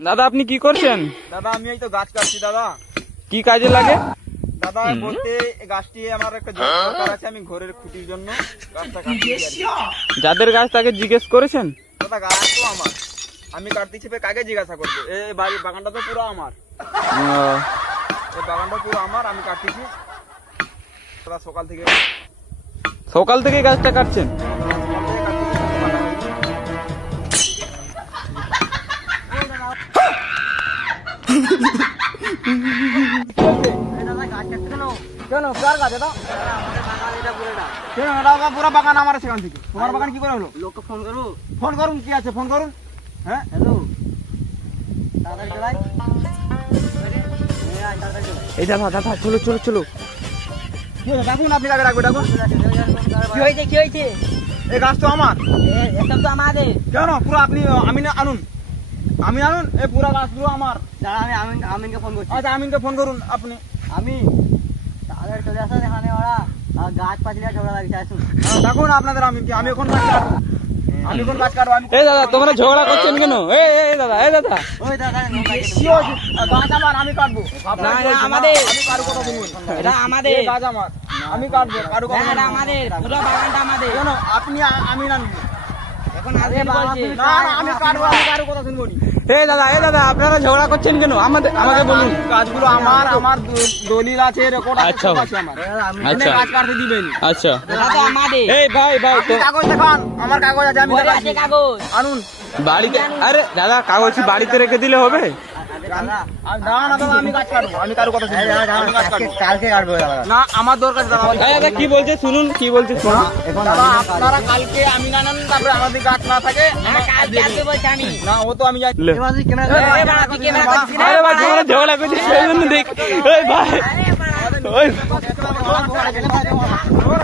দাদা আপনি কি করছেন? দাদা আমি এই তো গাছ কাটছি দাদা। কি কাজে লাগে? দাদা বলতে গাছটি আমার একটা দরকার আছে, আমি ঘরের খুঁটির জন্য গাছটা কাটছি। যাদের গাছ তাকে জিজ্ঞেস করেছেন? দাদা গাছ তো আমার, আমি কাটতেছি, কাকে জিজ্ঞাসা করবো? এই বাড়ির বাগানটা তো পুরো আমার, এই বাগানটা পুরো আমার, আমি কাটতেছি দাদা সকাল থেকে গাছটা কাটছেন? পুরো বাগান আমার সেখান থেকে। তোমার বাগান কি করে হলো? লোককে ফোন করুন। ফোন করুন, কি আছে ফোন করুন। হ্যাঁ হ্যালো এই দাদা দাদা চলো চলো চলো। কি হয়েছে ডাকুন, আপনি কাকে ডাকবে ডাকুন। কি হয়েছে কি হয়েছে? এই গাছ তো আমার। এসব তো আমাদের। কেন পুরো আপনি আনুন, আমি আনুন, এই পুরো গাছ পুরো আমার। দাঁড়া আমি আমিনকে ফোন করছি। আচ্ছা আমিনকে ফোন করুন আপনি। আমি তাদের চলে আসেন এখানে, ওরা গাছ পাচিলে ঝগড়া লাগছে। আসুন ডাকুন আপনাদের আমিনকে, আমি এখন গাছ কাটবো, আমি এখন গাছ কাটবো। এই দাদা তোমরা ঝগড়া করছেন কেন? এই দাদা এই দাদা ওই দাদা কি হয়েছে? গাছ আমার, আমি কাটবো। না, আমাদের। আমি কারো কথা শুনবো না। এটা আমাদের। এই গাছ আমার, আমি কাটবো, কারো কথা এটা শুনবো না। আমাদের, পুরো বাগানটা আমাদের। কেন আপনি আমিন আনবো? এখন আসেন বলছি। না না, আমি কাটবো, আমি কারো কথা শুনবো না। এই দাদা আপনারা ঝগড়া করছেন কেন? আমাকে বলুন। গাছগুলো আমার, আমার দলিল আছে, রেকর্ড আছে, আচ্ছা। সব আছে আমার। আচ্ছা গাছ কাটতে দিবেন। আচ্ছা এটা তো আমাদের। এই ভাই আপনি কাগজ দেখান, আমার কাগজ আছে, আমি ঘরে দেখাচ্ছি। আছে কাগজ। আনুন। বাড়িতে। আরে দাদা কাগজ বাড়িতে রেখে দিলে হবে? না না দাদা, আমি গাছ কাটবো, আমি কারো কথা শুনবো না। আমি গাছ কাটবো। কালকে কাটবো না আমার দরকার আছে দাদা। এই দাদা কি বলছে শুনুন, কি বলছে শুনুন। দাদা আপনারা কালকে আমি না নেন, তারপরে আমাদের গাছ না থাকে কালকে আসবে বলছি আমি। না, ও তো আমি যাই। লে। তুই ক্যামেরা করছিস না? আরে ভাই তোমরা ঝগড়া করছিস সেই জন্য দেখ। এই ভাই আরে বাড়া। ওই ওরা